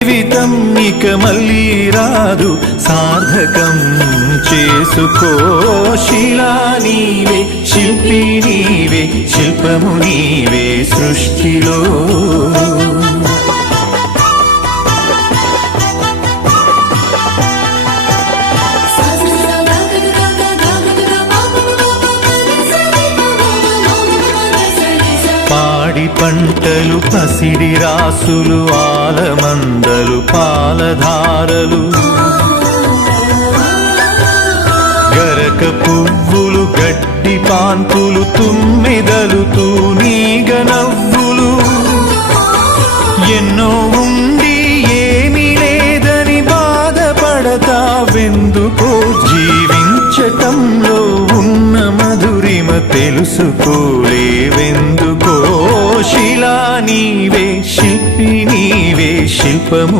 జీవితం ఇక మళ్ళీ రాదు, సార్థకం చేసుకో. శిలా నీవే, శిల్పి నీవే, శిల్పము నీవే సృష్టిలో. పాడి పంటలు, పసిడి రాసులు, ఆలమందలు, పాలధారలు, గరక పువ్వులు, గడ్డి పాన్పులు, తుమ్మెదలు, తూనీగ నవ్వులు, ఎన్నో ఉండి ఏమీ లేదని బాధపడతావెందుకో. జీవించటంలో ఉన్న మధురిమ తెలుసుకోలేవెందుకో. శిలా నీవే, శిల్పి నీవే, శిల్పము